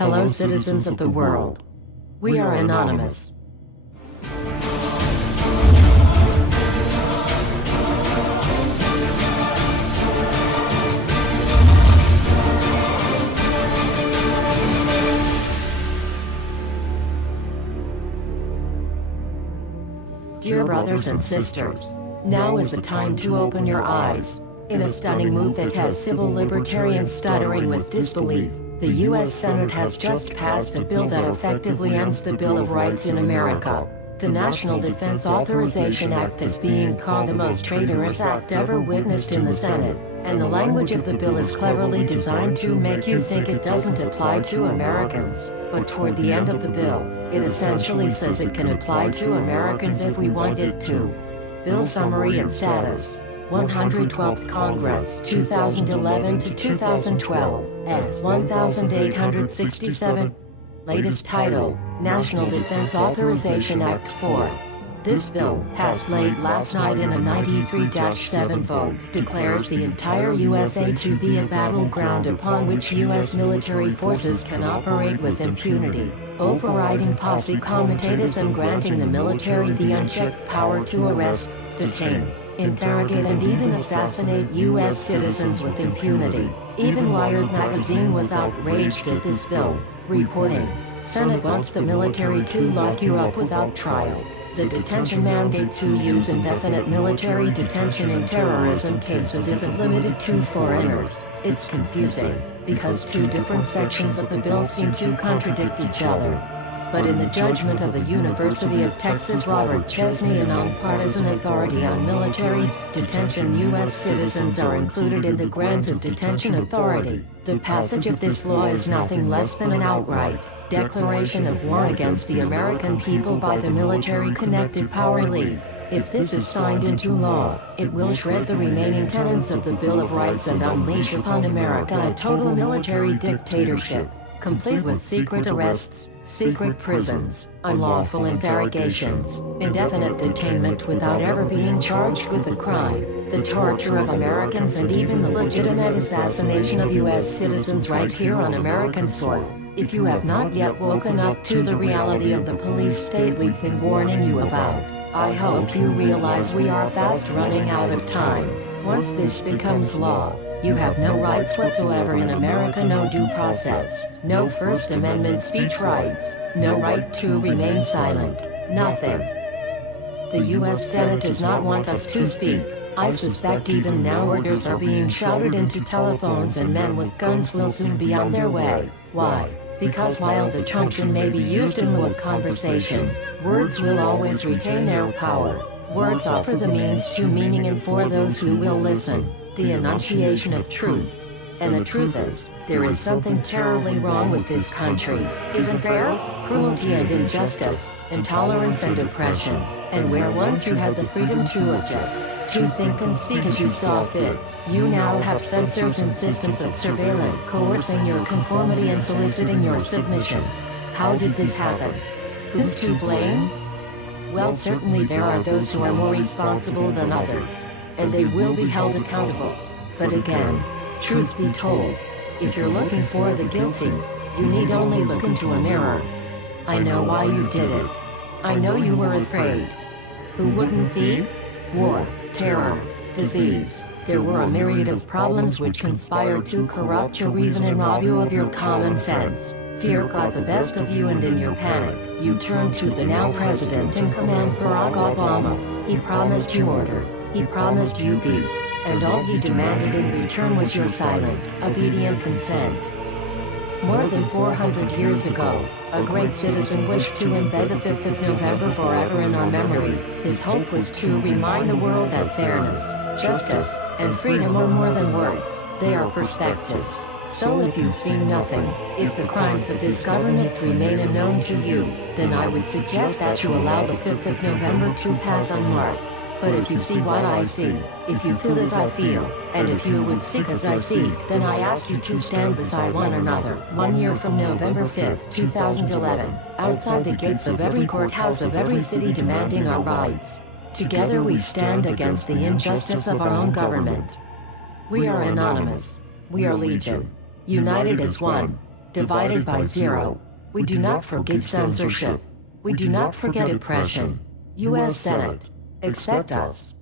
Hello, citizens of the world. We are anonymous. Dear brothers and sisters, now is the time to open your eyes. In a stunning move that has civil libertarians stuttering with disbelief, the U.S. Senate has just passed a bill that effectively ends the Bill of Rights in America. The National Defense Authorization Act is being called the most traitorous act ever witnessed in the Senate, and the language of the bill is cleverly designed to make you think it doesn't apply to Americans. But toward the end of the bill, it essentially says it can apply to Americans if we want it to. Bill summary and status. 112th Congress, 2011 to 2012, S. 1867. Latest title, National Defense Authorization Act 4. This bill, passed late last night in a 93-7 vote, declares the entire USA to be a battleground upon which U.S. military forces can operate with impunity, overriding posse comitatus and granting the military the unchecked power to arrest, detain, interrogate and even assassinate U.S. citizens with impunity. Even Wired magazine was outraged at this bill, reporting, Senate wants the military to lock you up without trial. The detention mandate to use indefinite military detention in terrorism cases isn't limited to foreigners. It's confusing, because two different sections of the bill seem to contradict each other. But in the judgment of the University of Texas Robert Chesney, a nonpartisan authority on military detention, U.S. citizens are included in the grant of detention authority. The passage of this law is nothing less than an outright declaration of war against the American people by the military-connected power league. If this is signed into law, it will shred the remaining tenets of the Bill of Rights and unleash upon America a total military dictatorship, complete with secret arrests, secret prisons, unlawful interrogations, indefinite detainment without ever being charged with a crime, the torture of Americans and even the legitimate assassination of U.S. citizens right here on American soil. If you have not yet woken up to the reality of the police state we've been warning you about, I hope you realize we are fast running out of time. Once this becomes law, you have no rights whatsoever in America, no due process, no First Amendment speech rights, no right to remain silent, nothing. The U.S. Senate does not want us to speak. I suspect even now orders are being shouted into telephones and men with guns will soon be on their way. Why? Because while the truncheon may be used in lieu of conversation, words will always retain their power. Words offer the means to meaning and for those who will listen, the enunciation of truth. And the truth is, there is something terribly wrong with this country, isn't there? Cruelty and injustice, intolerance and oppression, and where once you had the freedom to object, to think and speak as you saw fit, you now have censors and systems of surveillance coercing your conformity and soliciting your submission. How did this happen? Who's to blame? Well, certainly there are those who are more responsible than others, and they will be held accountable. But again, truth be told, if you're looking for the guilty, you need only look into a mirror. I know why you did it. I know you were afraid. Who wouldn't be? War, terror, disease. There were a myriad of problems which conspired to corrupt your reason and rob you of your common sense. Fear got the best of you, and in your panic, you turned to the now president in command, Barack Obama. He promised you order. He promised you peace. And all he demanded in return was your silent, obedient consent. More than 400 years ago, a great citizen wished to embed the 5th of November forever in our memory. His hope was to remind the world that fairness, justice, and freedom are more than words, they are perspectives. So if you've seen nothing, if the crimes of this government remain unknown to you, then I would suggest that you allow the 5th of November to pass unmarked. But if you see what I see, if you feel as I feel, and if you would seek as I seek, then I ask you to stand beside one another, 1 year from November 5th, 2011, outside the gates of every courthouse of every city demanding our rights. Together we stand against the injustice of our own government. We are anonymous. We are legion. United as one. divided by 0. We do not forgive censorship. We do not forget oppression. U.S. Senate. Expect us.